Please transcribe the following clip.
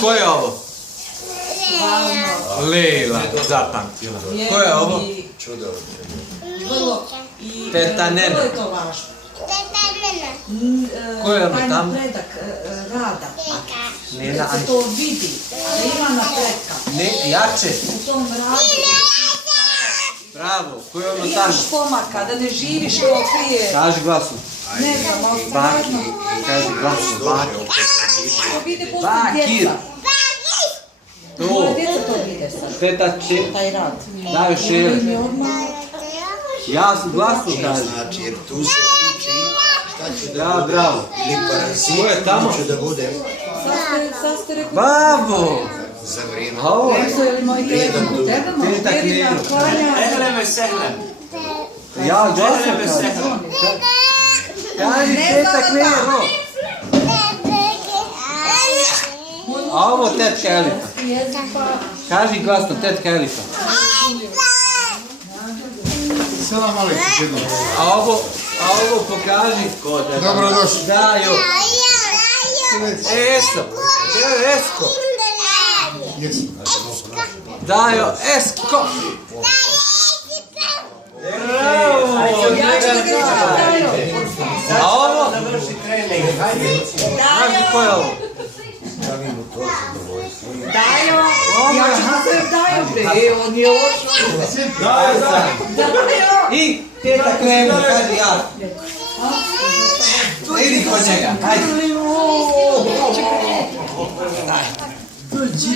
Ko je ovo? Lila, zapamtila. Ko je ovo? Teta Nena. Vrlo je to važno. Ko je ono Taj tamo? napredak rada. Nena, Da se to vidi, da ima napredka. ne, jače. U tom radu Bravo, ko je ono tamo? imaš pomaka, da ne živiš kao prije. Kaži glasno. Ne znam, ali Bakir. stvarno. Kaži glasno, Bakir. To vide poslije Bakir. djeca. To. Moja djeca to vide sad, Teta će. taj rad. Daju šele. Oni mi odmah Ja sam glasno kaži. Znači, jer tu se uči šta će da Ja, bude. bravo. Ili parazit, Ko je tamo? će da bude sad ste rekli. Bravo! za vrijeme. A ovo je Rekao je li moj teta? Tebe moj Teta teta Knenu. klanja. اهلا وسهلا ja glasno اهلا kaži. وسهلا Kaži teta Knenu. A ovo tetka Elifa. Kaži glasno, tetka Elifa. Selam alejkum jednom. A ovo pokaži. Dobrodošli. Dajo. Eso. Gdje je Esko? Jesam. Dajo, Esko. Bravo. Ja ću da vidjeti Dajo. A ovo? završi trening hajde Znaš ko je ovo? Dajo. Ja ću da se Dajo. On je ošao. Dajo. Dajo. I teta Knenu, kaži ja. Idi kod njega, hajde. Dođi.